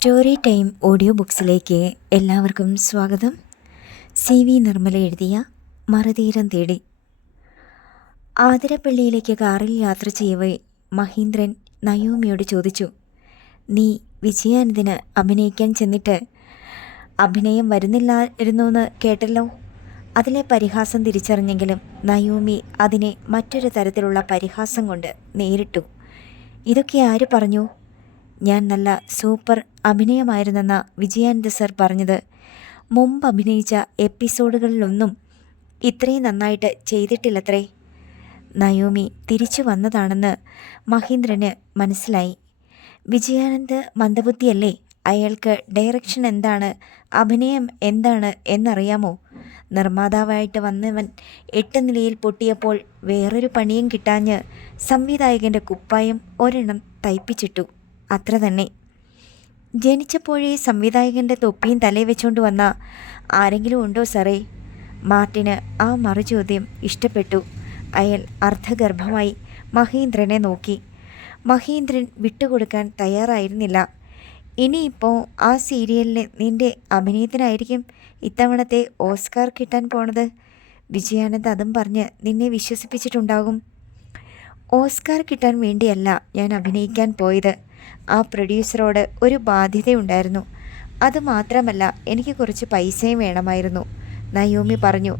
Story time audio ബുക്സിലേക്ക് എല്ലാവർക്കും സ്വാഗതം. CV Nirmala എഴുതിയ മറുതീരം തേടി. ആതിരപ്പള്ളിയിലേക്ക് കാറിൽ യാത്ര ചെയ്യവേ മഹീന്ദ്രൻ നയോമിയോട് ചോദിച്ചു, നീ വിജയാനന്ദിന് അഭിനയിക്കാൻ ചെന്നിട്ട് അഭിനയം വരുന്നില്ലായിരുന്നുവെന്ന് കേട്ടല്ലോ. അതിലെ പരിഹാസം തിരിച്ചറിഞ്ഞെങ്കിലും നയോമി അതിനെ മറ്റൊരു തരത്തിലുള്ള പരിഹാസം കൊണ്ട് നേരിട്ടു. ഇതൊക്കെ ആര് പറഞ്ഞു? ഞാൻ നല്ല സൂപ്പർ അഭിനയമായിരുന്നെന്ന വിജയാനന്ദ സർ പറഞ്ഞത്. മുമ്പ് അഭിനയിച്ച എപ്പിസോഡുകളിലൊന്നും ഇത്രയും നന്നായിട്ട് ചെയ്തിട്ടില്ലത്രേ. നയോമി തിരിച്ചു വന്നതാണെന്ന് മഹീന്ദ്രന് മനസ്സിലായി. വിജയാനന്ദ് മന്ദബുദ്ധിയല്ലേ? അയാൾക്ക് ഡയറക്ഷൻ എന്താണ്, അഭിനയം എന്താണ് എന്നറിയാമോ? നിർമ്മാതാവായിട്ട് വന്നവൻ 8 നിലയിൽ പൊട്ടിയപ്പോൾ വേറൊരു പണിയും കിട്ടാഞ്ഞ് സംവിധായകൻ്റെ കുപ്പായം ഒരെണ്ണം തയ്പ്പിച്ചിട്ടു, അത്ര തന്നെ. ജനിച്ചപ്പോഴേ സംവിധായകൻ്റെ തൊപ്പിയും തലയിൽ വെച്ചുകൊണ്ട് വന്ന ആരെങ്കിലും ഉണ്ടോ സാറേ? മാർട്ടിന് ആ മറുചോദ്യം ഇഷ്ടപ്പെട്ടു. അയാൾ അർദ്ധഗർഭമായി മഹീന്ദ്രനെ നോക്കി. മഹീന്ദ്രൻ വിട്ടുകൊടുക്കാൻ തയ്യാറായിരുന്നില്ല. ഇനിയിപ്പോൾ ആ സീരിയലിൽ നിൻ്റെ അഭിനയത്തിനായിരിക്കും ഇത്തവണത്തെ ഓസ്കാർ കിട്ടാൻ പോണത്. വിജയാനന്ദ് അതും പറഞ്ഞ് നിന്നെ വിശ്വസിപ്പിച്ചിട്ടുണ്ടാകും. ഓസ്കാർ കിട്ടാൻ വേണ്ടിയല്ല ഞാൻ അഭിനയിക്കാൻ പോയത്. ആ പ്രൊഡ്യൂസറോട് ഒരു ബാധ്യതയുണ്ടായിരുന്നു. അതുമാത്രമല്ല, എനിക്ക് കുറച്ച് പൈസയും വേണമായിരുന്നു. നയോമി പറഞ്ഞു.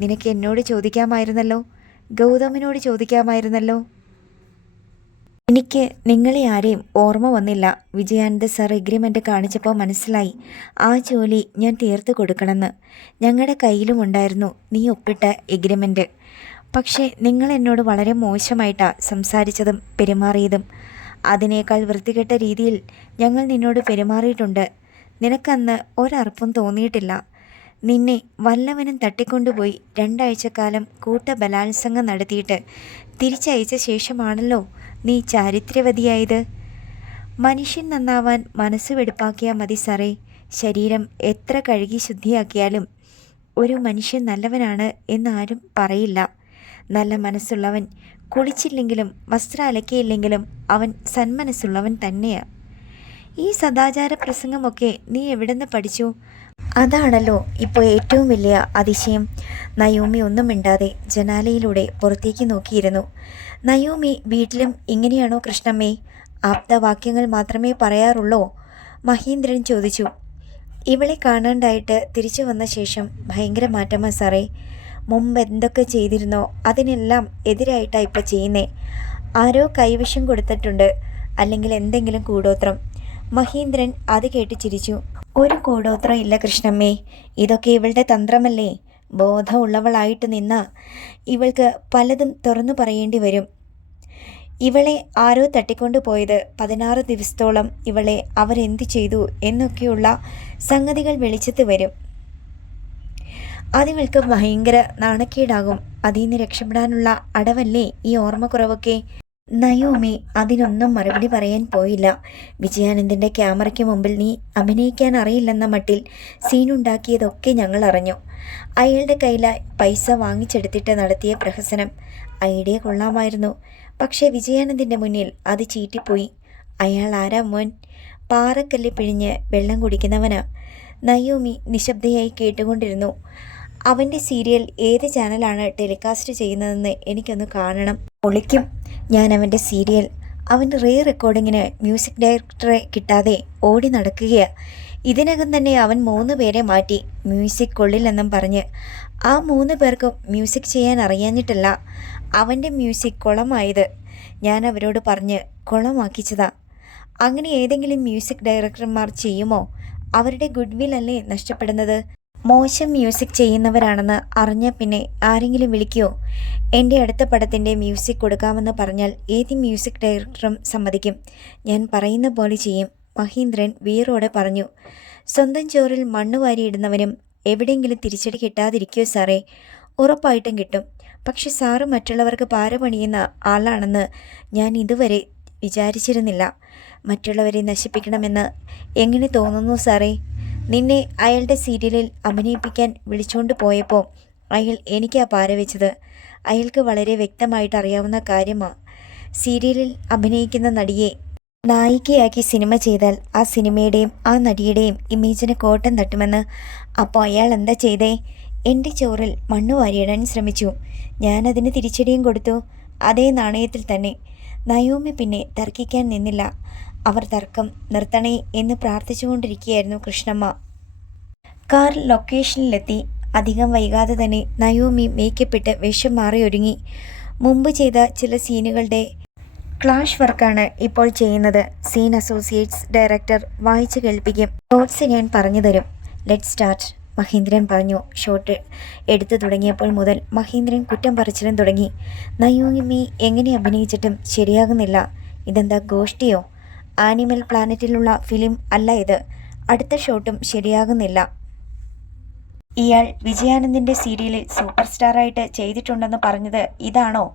നിനക്ക് എന്നോട് ചോദിക്കാമായിരുന്നല്ലോ, ഗൗതമിനോട് ചോദിക്കാമായിരുന്നല്ലോ. എനിക്ക് നിങ്ങളെ ആരെയും ഓർമ്മ വന്നില്ല. വിജയാനന്ദ് സർ എഗ്രിമെൻ്റ് കാണിച്ചപ്പോൾ മനസ്സിലായി ആ ജോലി ഞാൻ തീർത്ത് കൊടുക്കണമെന്ന്. ഞങ്ങളുടെ കയ്യിലുമുണ്ടായിരുന്നു നീ ഒപ്പിട്ട എഗ്രിമെൻ്റ്. പക്ഷേ നിങ്ങൾ എന്നോട് വളരെ മോശമായിട്ടാണ് സംസാരിച്ചതും പെരുമാറിയതും. അതിനേക്കാൾ വൃത്തികെട്ട രീതിയിൽ ഞങ്ങൾ നിന്നോട് പെരുമാറിയിട്ടുണ്ട്. നിനക്കന്ന് ഒരർപ്പും തോന്നിയിട്ടില്ല. നിന്നെ വല്ലവനും തട്ടിക്കൊണ്ടുപോയി 2 ആഴ്ചക്കാലം കൂട്ടബലാത്സംഗം നടത്തിയിട്ട് തിരിച്ചയച്ച ശേഷമാണല്ലോ നീ ചാരിത്രവതിയായത്. മനുഷ്യൻ നന്നാവാൻ മനസ്സ് വെടുപ്പാക്കിയാൽ മതി സാറേ. ശരീരം എത്ര കഴുകി ശുദ്ധിയാക്കിയാലും ഒരു മനുഷ്യൻ നല്ലവനാണ് എന്നാരും പറയില്ല. നല്ല മനസ്സുള്ളവൻ കുളിച്ചില്ലെങ്കിലും വസ്ത്രം അലക്കിയില്ലെങ്കിലും അവൻ സന്മനസ്സുള്ളവൻ തന്നെയാണ്. ഈ സദാചാര പ്രസംഗമൊക്കെ നീ എവിടുന്ന് പഠിച്ചു? അതാണല്ലോ ഇപ്പോൾ ഏറ്റവും വലിയ അതിശയം. നയോമി ഒന്നും മിണ്ടാതെ ജനാലയിലൂടെ പുറത്തേക്ക് നോക്കിയിരുന്നു. നയോമി വീട്ടിലും ഇങ്ങനെയാണോ കൃഷ്ണമ്മേ? ആപ്തവാക്യങ്ങൾ മാത്രമേ പറയാറുള്ളോ? മഹീന്ദ്രൻ ചോദിച്ചു. ഇവളെ കാണാണ്ടായിട്ട് തിരിച്ചു വന്ന ശേഷം ഭയങ്കര മാറ്റമാ സാറേ. മുമ്പ് എന്തൊക്കെ ചെയ്തിരുന്നോ അതിനെല്ലാം എതിരായിട്ടാണ് ഇപ്പോൾ ചെയ്യുന്നേ. ആരോ കൈവശം കൊടുത്തിട്ടുണ്ട്, അല്ലെങ്കിൽ എന്തെങ്കിലും കൂടോത്രം. മഹീന്ദ്രൻ അത് കേട്ട് ചിരിച്ചു. ഒരു കൂടോത്രം ഇല്ല കൃഷ്ണമ്മേ, ഇതൊക്കെ ഇവളുടെ തന്ത്രമല്ലേ. ബോധമുള്ളവളായിട്ട് നിന്നാ ഇവൾക്ക് പലതും തുറന്നു പറയേണ്ടി വരും. ഇവളെ ആരോ തട്ടിക്കൊണ്ടു പോയത്, 16 ദിവസത്തോളം ഇവളെ അവരെന്ത് ചെയ്തു എന്നൊക്കെയുള്ള സംഗതികൾ വെളിച്ചത്ത് വരും. അതിവൾക്ക് ഭയങ്കര നാണക്കേടാകും. അതിൽ നിന്ന് രക്ഷപ്പെടാനുള്ള അടവല്ലേ ഈ ഓർമ്മക്കുറവൊക്കെ. നയോമി അതിനൊന്നും മറുപടി പറയാൻ പോയില്ല. വിജയാനന്ദിൻ്റെ ക്യാമറയ്ക്ക് മുമ്പിൽ നീ അഭിനയിക്കാൻ അറിയില്ലെന്ന മട്ടിൽ സീനുണ്ടാക്കിയതൊക്കെ ഞങ്ങൾ അറിഞ്ഞു. അയാളുടെ കയ്യിൽ പൈസ വാങ്ങിച്ചെടുത്തിട്ട് നടത്തിയ പ്രഹസനം ഐഡിയ കൊള്ളാമായിരുന്നു. പക്ഷേ വിജയാനന്ദിൻ്റെ മുന്നിൽ അത് ചീറ്റിപ്പോയി. അയാൾ ആരാ മോൻ? പാറക്കല്ല് പിഴിഞ്ഞ് വെള്ളം കുടിക്കുന്നവനാ. നയോമി നിശബ്ദയായി കേട്ടുകൊണ്ടിരുന്നു. അവൻ്റെ സീരിയൽ ഏത് ചാനലാണ് ടെലികാസ്റ്റ് ചെയ്യുന്നതെന്ന് എനിക്കൊന്ന് കാണണം. പൊളിക്കും ഞാൻ അവൻ്റെ സീരിയൽ. അവൻ്റെ റെക്കോർഡിങ്ങിന് മ്യൂസിക് ഡയറക്ടറെ കിട്ടാതെ ഓടി നടക്കുകയാണ്. ഇതിനകം തന്നെ അവൻ 3 പേരെ മാറ്റി, മ്യൂസിക് കൊള്ളില്ലെന്നും പറഞ്ഞ്. ആ 3 പേർക്കും മ്യൂസിക് ചെയ്യാൻ അറിയാഞ്ഞിട്ടല്ല അവൻ്റെ മ്യൂസിക് കുളമായത്. ഞാൻ അവരോട് പറഞ്ഞ് കുളമാക്കിച്ചതാ. അങ്ങനെ ഏതെങ്കിലും മ്യൂസിക് ഡയറക്ടർമാർ ചെയ്യുമോ? അവരുടെ ഗുഡ് വിൽ അല്ലേ നഷ്ടപ്പെടുന്നത്. മോശം മ്യൂസിക് ചെയ്യുന്നവരാണെന്ന് അറിഞ്ഞ പിന്നെ ആരെങ്കിലും വിളിക്കുമോ? എൻ്റെ അടുത്ത പടത്തിൻ്റെ മ്യൂസിക് കൊടുക്കാമെന്ന് പറഞ്ഞാൽ ഏത് മ്യൂസിക് ഡയറക്ടറും സമ്മതിക്കും. ഞാൻ പറയുന്ന പോലെ ചെയ്യും, മഹീന്ദ്രൻ വീറോടെ പറഞ്ഞു. സ്വന്തം ചോറിൽ മണ്ണ് വാരിയിടുന്നവനും എവിടെയെങ്കിലും തിരിച്ചടി കിട്ടാതിരിക്കുമോ സാറേ? ഉറപ്പായിട്ടും കിട്ടും. പക്ഷെ സാറ് മറ്റുള്ളവർക്ക് പാര പണിയുന്ന ആളാണെന്ന് ഞാൻ ഇതുവരെ വിചാരിച്ചിരുന്നില്ല. മറ്റുള്ളവരെ നശിപ്പിക്കണമെന്ന് എങ്ങനെ തോന്നുന്നു സാറേ? നിന്നെ അയാളുടെ സീരിയലിൽ അഭിനയിപ്പിക്കാൻ വിളിച്ചുകൊണ്ട് പോയപ്പോൾ അയാൾ എനിക്കാ പാര വെച്ചത്. അയാൾക്ക് വളരെ വ്യക്തമായിട്ട് അറിയാവുന്ന കാര്യമാണ്. സീരിയലിൽ അഭിനയിക്കുന്ന നടിയെ നായികയാക്കി സിനിമ ചെയ്താൽ ആ സിനിമയുടെയും ആ നടിയുടെയും ഇമേജിന് കോട്ടം തട്ടുമെന്ന്. അപ്പോൾ അയാൾ എന്താ ചെയ്തേ? എൻ്റെ ചോറിൽ മണ്ണ് വാരിയിടാൻ ശ്രമിച്ചു. ഞാനതിന് തിരിച്ചടിയും കൊടുത്തു. അതേ നാണയത്തിൽ തന്നെ. നയോമി പിന്നെ തർക്കിക്കാൻ നിന്നില്ല. അവർ തർക്കം നിർത്തണേ എന്ന് പ്രാർത്ഥിച്ചുകൊണ്ടിരിക്കുകയായിരുന്നു കൃഷ്ണമ്മ. കാർ ലൊക്കേഷനിലെത്തി. അധികം വൈകാതെ തന്നെ നയോമി മേക്കപ്പിട്ട് വേഷം മാറി ഒരുങ്ങി. മുമ്പ് ചെയ്ത ചില സീനുകളുടെ ക്ലാഷ് വർക്കാണ് ഇപ്പോൾ ചെയ്യുന്നത്. സീൻ അസോസിയേറ്റ്സ് ഡയറക്ടർ വായിച്ചു കേൾപ്പിക്കും. നോട്ട്സ് ഞാൻ പറഞ്ഞു തരും. ലെറ്റ് സ്റ്റാർട്ട്, മഹേന്ദ്രൻ പറഞ്ഞു. ഷോട്ട് എടുത്തു തുടങ്ങിയപ്പോൾ മുതൽ മഹേന്ദ്രൻ കുറ്റം പറച്ചിലും തുടങ്ങി. നയോമി എങ്ങനെ അഭിനയിച്ചിട്ടും ശരിയാകുന്നില്ല. ഇതെന്താ ഗോഷ്ടിയോ? ആനിമൽ പ്ലാനറ്റിലുള്ള ഫിലിം അല്ല ഇത്. അടുത്ത ഷോട്ടും ശരിയാകുന്നില്ല. ഇയാൾ വിജയാനന്ദിൻ്റെ സീരിയലിൽ സൂപ്പർ സ്റ്റാറായിട്ട് ചെയ്തിട്ടുണ്ടെന്ന് പറഞ്ഞത് ഇതാണോ?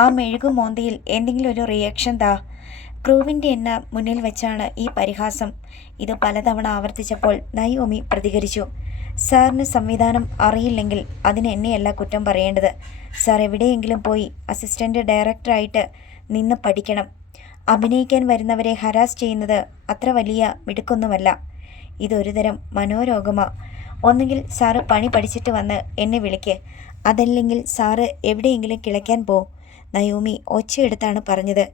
ആ മെഴുകു മോന്തയിൽ എന്തെങ്കിലും ഒരു റിയാക്ഷൻ താ. ക്രൂവിൻ്റെ എണ്ണ മുന്നിൽ വെച്ചാണ് ഈ പരിഹാസം. ഇത് പലതവണ ആവർത്തിച്ചപ്പോൾ നയോമി പ്രതികരിച്ചു. സാറിന് സംവിധാനം അറിയില്ലെങ്കിൽ അതിന് എന്നെയല്ല കുറ്റം പറയേണ്ടത്. സാർ എവിടെയെങ്കിലും പോയി അസിസ്റ്റൻ്റ് ഡയറക്ടറായിട്ട് നിന്ന് പഠിക്കണം. അഭിനയിക്കാൻ വരുന്നവരെ ഹരാസ് ചെയ്യുന്നത് അത്ര വലിയ മിടുക്കൊന്നുമല്ല. ഇതൊരു തരം മനോരോഗമാ. ഒന്നുകിൽ സാറ് പണി പഠിച്ചിട്ട് വന്ന് എന്നെ വിളിക്ക്, അതല്ലെങ്കിൽ സാറ് എവിടെയെങ്കിലും കിളയ്ക്കാൻ പോ. നയോമി ഒച്ചയെടുത്താണ് പറഞ്ഞത്.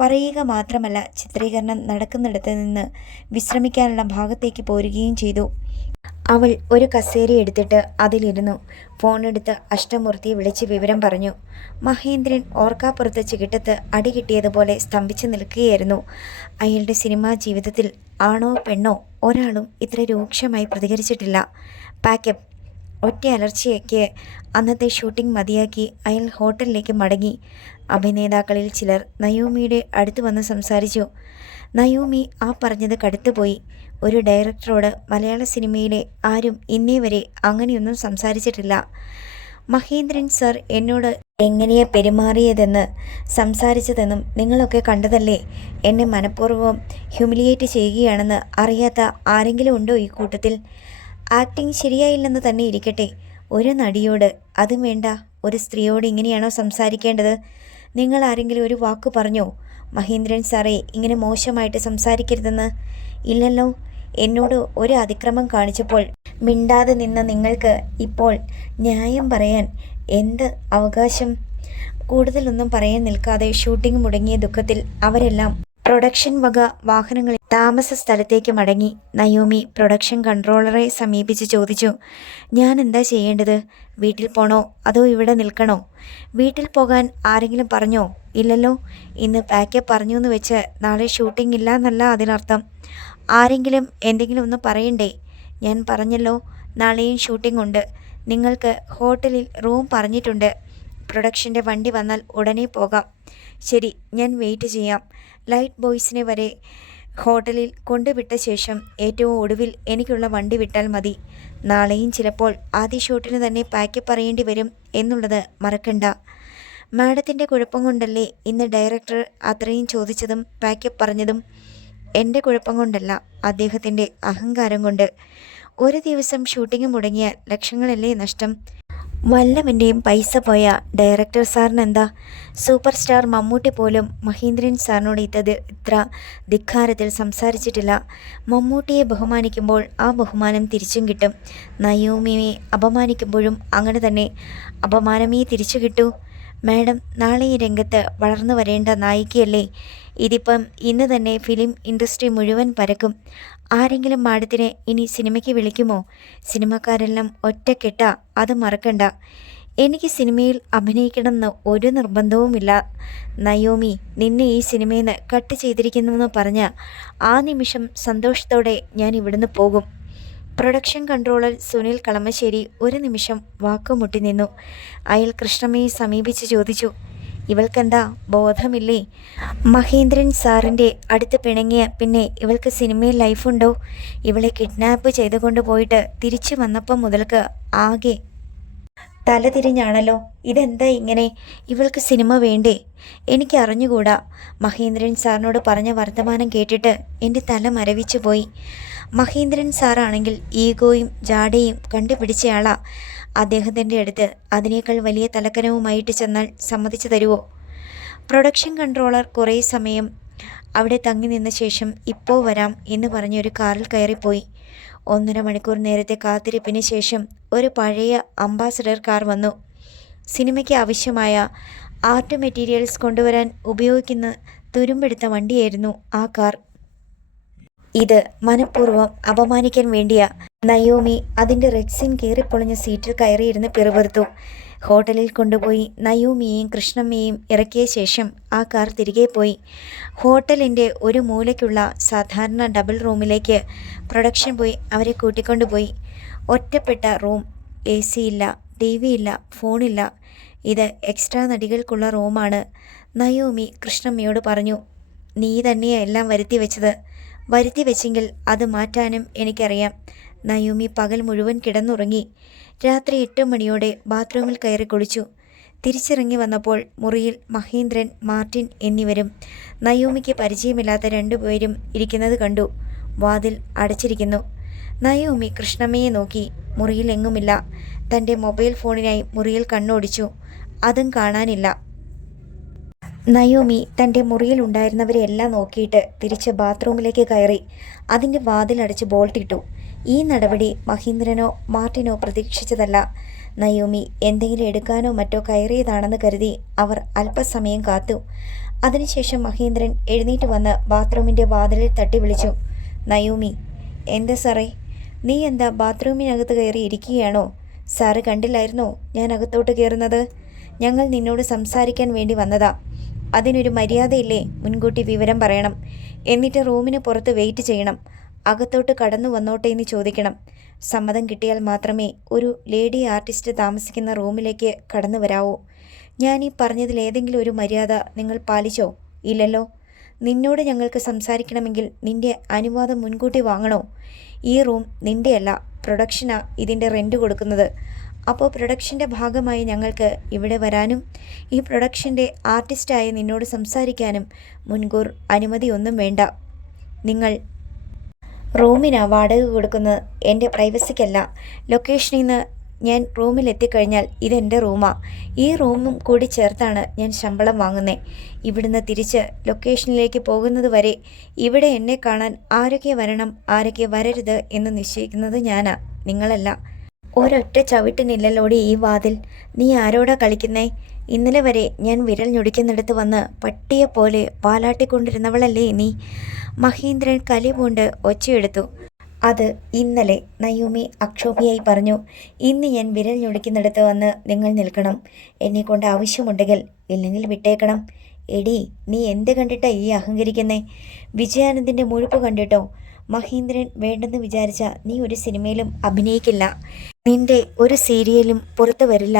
പറയുക മാത്രമല്ല, ചിത്രീകരണം നടക്കുന്നിടത്ത് നിന്ന് വിശ്രമിക്കാനുള്ള ഭാഗത്തേക്ക് പോരുകയും ചെയ്തു. അവൾ ഒരു കസേര എടുത്തിട്ട് അതിലിരുന്നു. ഫോണെടുത്ത് അഷ്ടമൂർത്തിയെ വിളിച്ച് വിവരം പറഞ്ഞു. മഹേന്ദ്രൻ ഓർക്കാപ്പുറത്ത് ചികിട്ടത്ത് അടി കിട്ടിയതുപോലെ സ്തംഭിച്ച് നിൽക്കുകയായിരുന്നു. അയാളുടെ സിനിമാ ജീവിതത്തിൽ ആണോ പെണ്ണോ ഒരാളും ഇത്ര രൂക്ഷമായി പ്രതികരിച്ചിട്ടില്ല. പാക്കപ്പ്. ഒറ്റ അലർച്ചയ്ക്ക് അന്നത്തെ ഷൂട്ടിംഗ് മതിയാക്കി അയാൾ ഹോട്ടലിലേക്ക് മടങ്ങി. അഭിനേതാക്കളിൽ ചിലർ നയോമിയുടെ അടുത്ത് വന്ന് സംസാരിച്ചു. നയോമി ആ പറഞ്ഞത് കടുത്തുപോയി. ഒരു ഡയറക്ടറോട് മലയാള സിനിമയിലെ ആരും ഇന്നേ വരെ അങ്ങനെയൊന്നും സംസാരിച്ചിട്ടില്ല. മഹേന്ദ്രൻ സർ എന്നോട് എങ്ങനെയാ പെരുമാറിയതെന്ന് സംസാരിച്ചതെന്നും നിങ്ങളൊക്കെ കണ്ടതല്ലേ. എന്നെ മനഃപൂർവ്വം ഹ്യൂമിലിയേറ്റ് ചെയ്യുകയാണെന്ന് അറിയാത്ത ആരെങ്കിലും ഉണ്ടോ ഈ കൂട്ടത്തിൽ? ആക്ടിങ് ശരിയായില്ലെന്ന് തന്നെ ഇരിക്കട്ടെ, ഒരു നടിയോട്, അതും വേണ്ട ഒരു സ്ത്രീയോട് ഇങ്ങനെയാണോ സംസാരിക്കേണ്ടത്? നിങ്ങൾ ആരെങ്കിലും ഒരു വാക്ക് പറഞ്ഞോ മഹേന്ദ്രൻ സാറേ ഇങ്ങനെ മോശമായിട്ട് സംസാരിക്കരുതെന്ന്? ഇല്ലല്ലോ. എന്നോട് ഒരു അതിക്രമം കാണിച്ചപ്പോൾ മിണ്ടാതെ നിന്ന നിങ്ങൾക്ക് ഇപ്പോൾ ന്യായം പറയാൻ എന്ത് അവകാശം? കൂടുതലൊന്നും പറയാൻ നിൽക്കാതെ ഷൂട്ടിംഗ് മുടങ്ങിയ ദുഃഖത്തിൽ അവരെല്ലാം പ്രൊഡക്ഷൻ വക വാഹനങ്ങളിൽ താമസ സ്ഥലത്തേക്ക് മടങ്ങി. നയോമി പ്രൊഡക്ഷൻ കൺട്രോളറെ സമീപിച്ച് ചോദിച്ചു, ഞാൻ എന്താ ചെയ്യേണ്ടത്? വീട്ടിൽ പോണോ അതോ ഇവിടെ നിൽക്കണോ? വീട്ടിൽ പോകാൻ ആരെങ്കിലും പറഞ്ഞോ? ഇല്ലല്ലോ. ഇന്ന് പാക്കപ്പ് പറഞ്ഞു എന്ന് വെച്ച് നാളെ ഷൂട്ടിംഗ് ഇല്ല എന്നല്ല അതിനർത്ഥം. ആരെങ്കിലും എന്തെങ്കിലും ഒന്ന് പറയണ്ടേ? ഞാൻ പറഞ്ഞല്ലോ, നാളെയും ഷൂട്ടിംഗ് ഉണ്ട്. നിങ്ങൾക്ക് ഹോട്ടലിൽ റൂം പറഞ്ഞിട്ടുണ്ട്. പ്രൊഡക്ഷൻ്റെ വണ്ടി വന്നാൽ ഉടനെ പോകാം. ശരി, ഞാൻ വെയിറ്റ് ചെയ്യാം. ലൈറ്റ് ബോയ്സിനെ വരെ ഹോട്ടലിൽ കൊണ്ടുവിട്ട ശേഷം ഏറ്റവും ഒടുവിൽ എനിക്കുള്ള വണ്ടി വിട്ടാൽ മതി. നാളെയും ചിലപ്പോൾ ആദ്യ ഷൂട്ടിന് തന്നെ പാക്കപ്പ് പറയേണ്ടി വരും എന്നുള്ളത് മറക്കണ്ട. മാഡത്തിൻ്റെ കുഴപ്പം കൊണ്ടല്ലേ ഇന്ന് ഡയറക്ടർ അത്രയും ചോദിച്ചതും പാക്കപ്പ് പറഞ്ഞതും? എൻ്റെ കുഴപ്പം കൊണ്ടല്ല, അദ്ദേഹത്തിൻ്റെ അഹങ്കാരം കൊണ്ട്. ഒരു ദിവസം ഷൂട്ടിംഗ് മുടങ്ങിയ ലക്ഷങ്ങളല്ലേ നഷ്ടം. വല്ലവൻ്റെയും പൈസ പോയ ഡയറക്ടർ സാറിനെന്താ? സൂപ്പർ സ്റ്റാർ മമ്മൂട്ടി പോലും മഹേന്ദ്രൻ സാറിനോട് ഇത്ര ധിക്കാരത്തിൽ സംസാരിച്ചിട്ടില്ല. മമ്മൂട്ടിയെ ബഹുമാനിക്കുമ്പോൾ ആ ബഹുമാനം തിരിച്ചും കിട്ടും. നയോമിയെ അപമാനിക്കുമ്പോഴും അങ്ങനെ തന്നെ അപമാനമേ തിരിച്ചു കിട്ടൂ. മാഡം നാളെ ഈ രംഗത്ത് വളർന്നു വരേണ്ട നായികയല്ലേ. ഇതിപ്പം ഇന്ന് തന്നെ ഫിലിം ഇൻഡസ്ട്രി മുഴുവൻ പരക്കും. ആരെങ്കിലും മാഡത്തിനെ ഇനി സിനിമയ്ക്ക് വിളിക്കുമോ? സിനിമക്കാരെല്ലാം ഒറ്റക്കെട്ടാ, അത് മറക്കണ്ട. എനിക്ക് സിനിമയിൽ അഭിനയിക്കണമെന്ന് ഒരു നിർബന്ധവുമില്ല. നയോമി നിന്നെ ഈ സിനിമയിൽ നിന്ന് കട്ട് ചെയ്തിരിക്കുന്നുവെന്ന് പറഞ്ഞ ആ നിമിഷം സന്തോഷത്തോടെ ഞാൻ ഇവിടുന്ന് പോകും. പ്രൊഡക്ഷൻ കൺട്രോളർ സുനിൽ കളമശ്ശേരി ഒരു നിമിഷം വാക്കുമുട്ടി നിന്നു. അയാൾ കൃഷ്ണമ്മയെ സമീപിച്ച് ചോദിച്ചു, ഇവൾക്കെന്താ ബോധമില്ലേ? മഹേന്ദ്രൻ സാറിൻ്റെ അടുത്ത് പിണങ്ങിയ പിന്നെ ഇവൾക്ക് സിനിമയിൽ ലൈഫുണ്ടോ? ഇവളെ കിഡ്നാപ്പ് ചെയ്ത് കൊണ്ടുപോയിട്ട് തിരിച്ചു വന്നപ്പം മുതൽക്ക് ആകെ തലതിരിഞ്ഞാണല്ലോ. ഇതെന്താ ഇങ്ങനെ? ഇവൾക്ക് സിനിമ വേണ്ടേ? എനിക്ക് അറിഞ്ഞുകൂടാ. മഹേന്ദ്രൻ സാറിനോട് പറഞ്ഞ വർത്തമാനം കേട്ടിട്ട് എൻ്റെ തല മരവിച്ചു പോയി. മഹേന്ദ്രൻ സാറാണെങ്കിൽ ഈഗോയും ജാടയും കണ്ടുപിടിച്ചയാളാ. അദ്ദേഹത്തിൻ്റെ അടുത്ത് അതിനേക്കാൾ വലിയ തലക്കനവുമായിട്ട് ചെന്നാൽ സമ്മതിച്ചു തരുമോ? പ്രൊഡക്ഷൻ കൺട്രോളർ കുറേ സമയം അവിടെ തങ്ങി നിന്ന ശേഷം ഇപ്പോൾ വരാം എന്ന് പറഞ്ഞൊരു കാറിൽ കയറിപ്പോയി. 1.5 മണിക്കൂർ നേരത്തെ കാത്തിരിപ്പിന് ശേഷം ഒരു പഴയ അംബാസഡർ കാർ വന്നു. സിനിമയ്ക്ക് ആവശ്യമായ ആർട്ട് മെറ്റീരിയൽസ് കൊണ്ടുവരാൻ ഉപയോഗിക്കുന്ന തുരുമ്പെടുത്ത വണ്ടിയായിരുന്നു ആ കാർ. ഇത് മനഃപൂർവ്വം അപമാനിക്കാൻ വേണ്ടിയാ. നയോമി അതിൻ്റെ റെക്സിൻ കീറിപ്പൊളിഞ്ഞ സീറ്റിൽ കയറിയിരുന്ന് പിറുപിറുത്തു. ഹോട്ടലിൽ കൊണ്ടുപോയി നയോമിയെയും കൃഷ്ണമ്മയെയും ഇറക്കിയ ശേഷം ആ കാർ തിരികെ പോയി. ഹോട്ടലിൻ്റെ ഒരു മൂലയ്ക്കുള്ള സാധാരണ ഡബിൾ റൂമിലേക്ക് പ്രൊഡക്ഷൻ പോയി അവരെ കൂട്ടിക്കൊണ്ടുപോയി. ഒറ്റപ്പെട്ട റൂം, AC ഇല്ല, TV ഇല്ല, ഫോണില്ല. ഇത് എക്സ്ട്രാ നടികൾക്കുള്ള റൂമാണ്. നയോമി കൃഷ്ണമ്മയോട് പറഞ്ഞു. നീ തന്നെയാണ് എല്ലാം വരുത്തി വെച്ചെങ്കിൽ അത് മാറ്റാനും എനിക്കറിയാം. നയോമി പകൽ മുഴുവൻ കിടന്നുറങ്ങി. രാത്രി 8 മണിയോടെ ബാത്റൂമിൽ കയറി കുളിച്ചു. തിരിച്ചിറങ്ങി വന്നപ്പോൾ മുറിയിൽ മഹേന്ദ്രൻ, മാർട്ടിൻ എന്നിവരും നയോമിക്ക് പരിചയമില്ലാത്ത 2 പേരും ഇരിക്കുന്നത് കണ്ടു. വാതിൽ അടച്ചിരിക്കുന്നു. നയോമി കൃഷ്ണമ്മയെ നോക്കി. മുറിയിൽ എങ്ങുമില്ല. തൻ്റെ മൊബൈൽ ഫോണിനായി മുറിയിൽ കണ്ണോടിച്ചു. അതും കാണാനില്ല. നയോമി തൻ്റെ മുറിയിലുണ്ടായിരുന്നവരെല്ലാം നോക്കിയിട്ട് തിരിച്ച് ബാത്റൂമിലേക്ക് കയറി അതിൻ്റെ വാതിലടച്ച് ബോൾട്ടിട്ടു. ഈ നടപടി മഹീന്ദ്രനോ മാർട്ടിനോ പ്രതീക്ഷിച്ചതല്ല. നയോമി എന്തെങ്കിലും എടുക്കാനോ മറ്റോ കയറിയതാണെന്ന് കരുതി അവർ അല്പസമയം കാത്തു. അതിനുശേഷം മഹീന്ദ്രൻ എഴുന്നേറ്റ് വന്ന് ബാത്റൂമിൻ്റെ വാതിലിൽ തട്ടി വിളിച്ചു. നയോമി. എന്താ സാറേ? നീ എന്താ ബാത്റൂമിനകത്ത് കയറി ഇരിക്കുകയാണോ? സാറ് കണ്ടില്ലായിരുന്നോ ഞാൻ അകത്തോട്ട് കയറുന്നത്? ഞങ്ങൾ നിന്നോട് സംസാരിക്കാൻ വേണ്ടി വന്നതാ. അതിനൊരു മര്യാദയില്ലേ? മുൻകൂട്ടി വിവരം പറയണം. എന്നിട്ട് റൂമിന് പുറത്ത് വെയിറ്റ് ചെയ്യണം. അകത്തോട്ട് കടന്നു വന്നോട്ടെ എന്ന് ചോദിക്കണം. സമ്മതം കിട്ടിയാൽ മാത്രമേ ഒരു ലേഡി ആർട്ടിസ്റ്റ് താമസിക്കുന്ന റൂമിലേക്ക് കടന്നു വരാവൂ. ഞാൻ ഈ പറഞ്ഞതിൽ ഏതെങ്കിലും ഒരു മര്യാദ നിങ്ങൾ പാലിച്ചോ? ഇല്ലല്ലോ. നിന്നോട് ഞങ്ങൾക്ക് സംസാരിക്കണമെങ്കിൽ നിൻ്റെ അനുവാദം മുൻകൂട്ടി വാങ്ങണോ? ഈ റൂം നിൻ്റെയല്ല, പ്രൊഡക്ഷനാ ഇതിൻ്റെ റെൻറ്റ് കൊടുക്കുന്നത്. അപ്പോൾ പ്രൊഡക്ഷൻ്റെ ഭാഗമായി ഞങ്ങൾക്ക് ഇവിടെ വരാനും ഈ പ്രൊഡക്ഷൻ്റെ ആർട്ടിസ്റ്റായ നിന്നോട് സംസാരിക്കാനും മുൻകൂർ അനുമതിയൊന്നും വേണ്ട. നിങ്ങൾ റൂമിനാ വാടക കൊടുക്കുന്നത്, എൻ്റെ പ്രൈവസിക്കല്ല. ലൊക്കേഷനിൽ നിന്ന് ഞാൻ റൂമിലെത്തിക്കഴിഞ്ഞാൽ ഇതെൻ്റെ റൂമാ. ഈ റൂമും കൂടി ചേർത്താണ് ഞാൻ ശമ്പളം വാങ്ങുന്നത്. ഇവിടുന്ന് തിരിച്ച് ലൊക്കേഷനിലേക്ക് പോകുന്നത് വരെ ഇവിടെ എന്നെ കാണാൻ ആരൊക്കെ വരണം ആരൊക്കെ വരരുത് എന്ന് നിശ്ചയിക്കുന്നത് ഞാനാ, നിങ്ങളല്ല. ഒരൊറ്റ ചവിട്ടിനില്ലല്ലോടി ഈ വാതിൽ. നീ ആരോടാ കളിക്കുന്നേ? ഇന്നലെ വരെ ഞാൻ വിരൽ ഞൊടിക്കുന്നിടത്ത് വന്ന് പട്ടിയെപ്പോലെ വാലാട്ടിക്കൊണ്ടിരുന്നവളല്ലേ നീ? മഹീന്ദ്രൻ കലിപൂണ്ട് ഒച്ചയെടുത്തു. അത് ഇന്നലെ, നയോമി അക്ഷോഭ്യയായി പറഞ്ഞു. ഇന്ന് ഞാൻ വിരൽ ഞൊടിക്കുന്നിടത്ത് വന്ന് നിങ്ങൾ നിൽക്കണം. എന്നെക്കൊണ്ട് ആവശ്യമുണ്ടെങ്കിൽ, ഇല്ലെങ്കിൽ വിട്ടേക്കണം. എടി, നീ എന്ത് കണ്ടിട്ടാ ഈ അഹങ്കരിക്കുന്നേ? വിജയാനന്ദിൻ്റെ മുഴുപ്പ് കണ്ടിട്ടോ? മഹീന്ദ്രൻ വേണ്ടെന്ന് വിചാരിച്ച നീ ഒരു സിനിമയിലും അഭിനയിക്കില്ല. നിന്റെ ഒരു സീരിയലും പുറത്തു വരില്ല.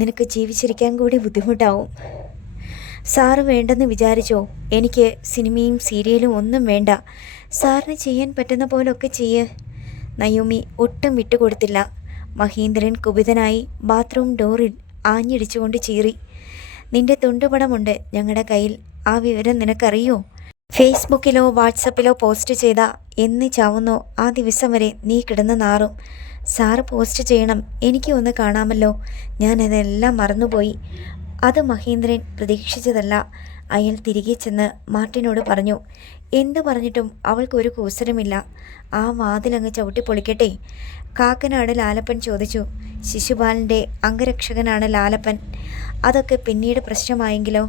നിനക്ക് ജീവിച്ചിരിക്കാൻ കൂടി ബുദ്ധിമുട്ടാവും. സാറ് വേണ്ടെന്ന് വിചാരിച്ചോ? എനിക്ക് സിനിമയും സീരിയലും ഒന്നും വേണ്ട. സാറിന് ചെയ്യാൻ പറ്റുന്ന പോലൊക്കെ ചെയ്യ്. നയോമി ഒട്ടും വിട്ടുകൊടുത്തില്ല. മഹീന്ദ്രൻ കുപിതനായി ബാത്റൂം ഡോറിൽ ആഞ്ഞിടിച്ചുകൊണ്ട് ചീറി. നിന്റെ തുണ്ടുപടമുണ്ട് ഞങ്ങളുടെ കയ്യിൽ. ആ വിവരം നിനക്കറിയോ? ഫേസ്ബുക്കിലോ വാട്സപ്പിലോ പോസ്റ്റ് ചെയ്ത എന്ന് ചാവുന്നോ ആ ദിവസം വരെ നീ കിടന്ന് നാറും. സാറ് പോസ്റ്റ് ചെയ്യണം, എനിക്ക് ഒന്ന് കാണാമല്ലോ. ഞാനതെല്ലാം മറന്നുപോയി. അത് മഹീന്ദ്രൻ പ്രതീക്ഷിച്ചതല്ല. അയാൾ തിരികെ ചെന്ന് മാർട്ടിനോട് പറഞ്ഞു. എന്തു പറഞ്ഞിട്ടും അവൾക്കൊരു കൂസരമില്ല. ആ വാതിലങ്ങ് ചവിട്ടി പൊളിക്കട്ടെ. കാക്കനാട് ലാലപ്പൻ ചോദിച്ചു. ശിശുപാലൻ്റെ അംഗരക്ഷകനാണ് ലാലപ്പൻ. അതൊക്കെ പിന്നീട് പ്രശ്നമായെങ്കിലോ?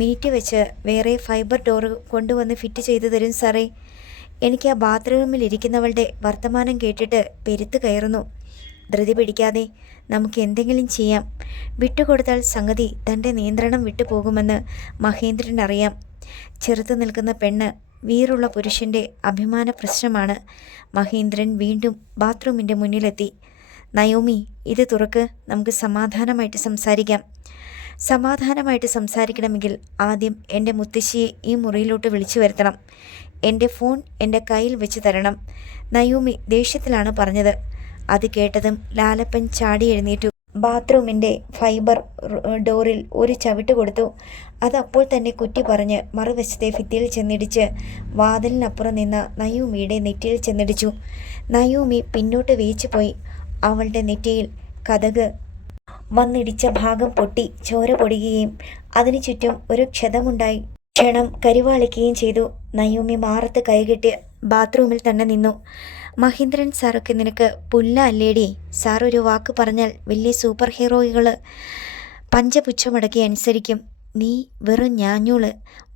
മിനിറ്റ് വെച്ച് വേറെ ഫൈബർ ഡോറ് കൊണ്ടുവന്ന് ഫിറ്റ് ചെയ്തു തരും സാറേ. എനിക്ക് ആ ബാത്റൂമിൽ ഇരിക്കുന്നവളുടെ വർത്തമാനം കേട്ടിട്ട് പെരുത്ത് കയറുന്നു. ധൃതി പിടിക്കാതെ നമുക്ക് എന്തെങ്കിലും ചെയ്യാം. വിട്ടുകൊടുത്താൽ സംഗതി തൻ്റെ നിയന്ത്രണം വിട്ടുപോകുമെന്ന് മഹേന്ദ്രനറിയാം. ചെറുത്തു നിൽക്കുന്ന പെണ്ണ് വീറുള്ള പുരുഷൻ്റെ അഭിമാന പ്രശ്നമാണ്. മഹേന്ദ്രൻ വീണ്ടും ബാത്റൂമിൻ്റെ മുന്നിലെത്തി. നയോമി, ഇത് തുറക്ക്. നമുക്ക് സമാധാനമായിട്ട് സംസാരിക്കാം. സമാധാനമായിട്ട് സംസാരിക്കണമെങ്കിൽ ആദ്യം എൻ്റെ മുത്തശ്ശിയെ ഈ മുറിയിലോട്ട് വിളിച്ചു വരുത്തണം. എൻ്റെ ഫോൺ എൻ്റെ കയ്യിൽ വെച്ച് തരണം. നയോമി ദേഷ്യത്തിലാണ് പറഞ്ഞത്. അത് കേട്ടതും ലാലപ്പൻ ചാടി എഴുന്നേറ്റു. ബാത്റൂമിൻ്റെ ഫൈബർ ഡോറിൽ ഒരു ചവിട്ട് കൊടുത്തു. അതപ്പോൾ തന്നെ കുറ്റി പറഞ്ഞ് മറുവശത്തെ ഭിത്തിയിൽ ചെന്നിടിച്ച് വാതിലിനപ്പുറം നിന്ന നയോമിയുടെ നെറ്റിയിൽ ചെന്നിടിച്ചു. നയോമി പിന്നോട്ട് വീച്ചു പോയി. അവളുടെ നെറ്റിയിൽ കതക് വന്നിടിച്ച ഭാഗം പൊട്ടി ചോര പൊടിയുകയും അതിനു ചുറ്റും ഒരു ക്ഷതമുണ്ടായി ക്ഷണം കരിവാളിക്കുകയും ചെയ്തു. നയോമി മാറത്ത് കൈകെട്ടി ബാത്റൂമിൽ തന്നെ നിന്നു. മഹേന്ദ്രൻ സാറൊക്കെ നിനക്ക് പുല്ല അല്ലേടി? സാർ ഒരു വാക്ക് പറഞ്ഞാൽ വലിയ സൂപ്പർ ഹീറോകൾ പഞ്ചപുച്ഛമടക്കി അനുസരിക്കും. നീ വെറും ഞാഞ്ഞൂള്.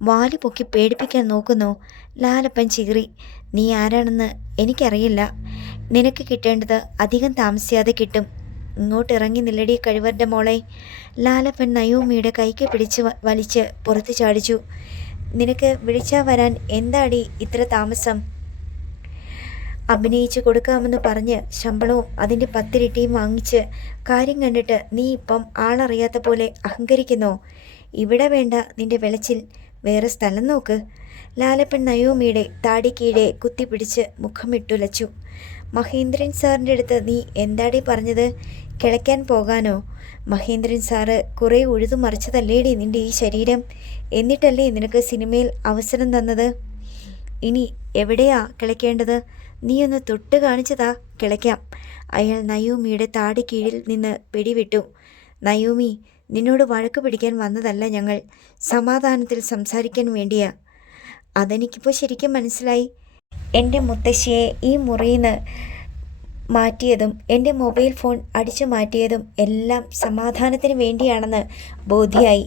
വാലി പൊക്കി പേടിപ്പിക്കാൻ നോക്കുന്നു. ലാലപ്പൻ ചീറി. നീ ആരാണെന്ന് എനിക്കറിയില്ല. നിനക്ക് കിട്ടേണ്ടത് അധികം താമസിയാതെ കിട്ടും. ഇങ്ങോട്ട് ഇറങ്ങി നില്ലടി കഴിവരുടെ മോളെ. ലാലപ്പൻ നയോമിയുടെ കൈക്ക് പിടിച്ച് വലിച്ച് പുറത്ത് ചാടിച്ചു. നിനക്ക് വിളിച്ചാൽ വരാൻ എന്താടി ഇത്ര താമസം? അഭിനയിച്ചു കൊടുക്കാമെന്ന് പറഞ്ഞ് ശമ്പളവും അതിൻ്റെ 10 ഇരട്ടിയും വാങ്ങിച്ച് കാര്യം കണ്ടിട്ട് നീ ഇപ്പം ആളറിയാത്ത പോലെ അഹങ്കരിക്കുന്നോ? ഇവിടെ വേണ്ട നിന്റെ വിളച്ചിൽ, വേറെ സ്ഥലം നോക്ക്. ലാലപ്പൻ നയോമിയുടെ താടി കീഴെ കുത്തിപ്പിടിച്ച് മുഖമിട്ടുലച്ചു. മഹേന്ദ്രൻ സാറിൻ്റെ അടുത്ത് നീ എന്താടി പറഞ്ഞത്? കിളയ്ക്കാൻ പോകാനോ? മഹേന്ദ്രൻ സാറ് കുറേ ഉഴുതു മറിച്ചതല്ലേടി നിന്റെ ഈ ശരീരം. എന്നിട്ടല്ലേ നിനക്ക് സിനിമയിൽ അവസരം തന്നത്. ഇനി എവിടെയാ കിളയ്ക്കേണ്ടത്? നീയൊന്ന് തൊട്ട് കാണിച്ചതാ കിളയ്ക്കാം. അയാൾ നയോമിയുടെ താടി കീഴിൽ നിന്ന് പിടിവിട്ടു. നയോമി, നിന്നോട് വഴക്ക് പിടിക്കാൻ വന്നതല്ല ഞങ്ങൾ, സമാധാനത്തിൽ സംസാരിക്കാൻ വേണ്ടിയാ. അതെനിക്കിപ്പോൾ ശരിക്കും മനസ്സിലായി. എൻ്റെ മുത്തശ്ശിയെ ഈ മുറിയിൽ നിന്ന് മാറ്റിയതും എൻ്റെ മൊബൈൽ ഫോൺ അടിച്ചു മാറ്റിയതും എല്ലാം സമാധാനത്തിന് വേണ്ടിയാണെന്ന് ബോധ്യമായി.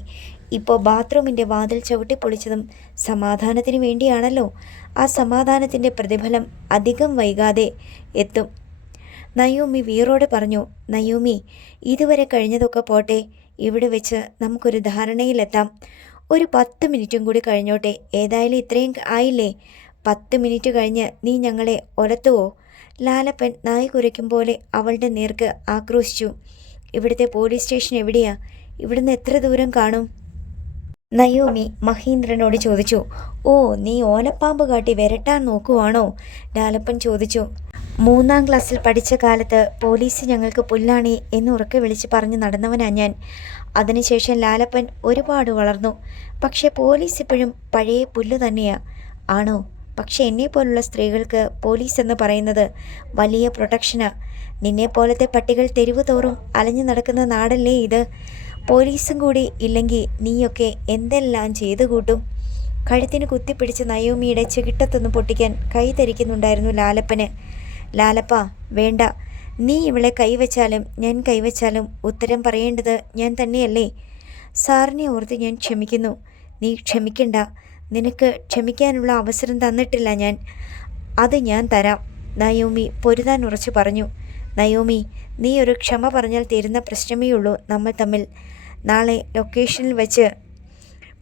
ഇപ്പോൾ ബാത്റൂമിൻ്റെ വാതിൽ ചവിട്ടിപ്പൊളിച്ചതും സമാധാനത്തിന് വേണ്ടിയാണല്ലോ. ആ സമാധാനത്തിൻ്റെ പ്രതിഫലം അധികം വൈകാതെ എത്തും. നയോമി വീറോടെ പറഞ്ഞു. നയോമി, ഇതുവരെ കഴിഞ്ഞതൊക്കെ പോട്ടെ. ഇവിടെ വെച്ച് നമുക്കൊരു ധാരണയിലെത്താം. ഒരു 10 മിനിറ്റും കൂടി കഴിഞ്ഞോട്ടെ. ഏതായാലും ഇത്രയും ആയില്ലേ? 10 മിനിറ്റ് കഴിഞ്ഞ് നീ ഞങ്ങളെ ഒലത്തുവോ? ലാലപ്പൻ നായി കുരയ്ക്കും പോലെ അവളുടെ നേർക്ക് ആക്രോശിച്ചു. ഇവിടുത്തെ പോലീസ് സ്റ്റേഷൻ എവിടെയാ? ഇവിടുന്ന് എത്ര ദൂരം കാണും? നയോമി മഹീന്ദ്രനോട് ചോദിച്ചു. ഓ, നീ ഓലപ്പാമ്പ് കാട്ടി വരട്ടാൻ നോക്കുവാണോ? ലാലപ്പൻ ചോദിച്ചു. 3ാം ക്ലാസ്സിൽ പഠിച്ച കാലത്ത് പോലീസ് ഞങ്ങൾക്ക് പുല്ലാണി എന്ന് ഉറക്കെ വിളിച്ച് പറഞ്ഞ് നടന്നവനാ ഞാൻ. അതിനുശേഷം ലാലപ്പൻ ഒരുപാട് വളർന്നു. പക്ഷേ പോലീസ് ഇപ്പോഴും പഴയ പുല്ല് തന്നെയാ. ആണോ? പക്ഷെ എന്നെപ്പോലുള്ള സ്ത്രീകൾക്ക് പോലീസ് എന്ന് പറയുന്നത് വലിയ പ്രൊട്ടക്ഷനാ. നിന്നെപ്പോലത്തെ പട്ടികൾ തെരുവ് തോറും അലഞ്ഞു നടക്കുന്ന നാടല്ലേ ഇത്. പോലീസും കൂടി ഇല്ലെങ്കിൽ നീയൊക്കെ എന്തെല്ലാം ചെയ്തു കൂട്ടും. കഴുത്തിന് കുത്തിപ്പിടിച്ച് നയോമിയുടെ ചെകിട്ടത്തൊന്ന് പൊട്ടിക്കാൻ കൈ ധരിക്കുന്നുണ്ടായിരുന്നു ലാലപ്പന്. ലാലപ്പ, വേണ്ട. നീ ഇവളെ കൈവച്ചാലും ഞാൻ കൈവച്ചാലും ഉത്തരം പറയേണ്ടത് ഞാൻ തന്നെയല്ലേ? സാറിനെ ഓർത്ത് ഞാൻ ക്ഷമിക്കുന്നു. നീ ക്ഷമിക്കണ്ട. നിനക്ക് ക്ഷമിക്കാനുള്ള അവസരം തന്നിട്ടില്ല ഞാൻ. അത് ഞാൻ തരാം. നയോമി പൊരുതാൻ ഉറച്ചു പറഞ്ഞു. നയോമി, നീ ഒരു ക്ഷമ പറഞ്ഞാൽ തീരുന്ന പ്രശ്നമേ ഉള്ളൂ നമ്മൾ തമ്മിൽ. നാളെ ലൊക്കേഷനിൽ വെച്ച്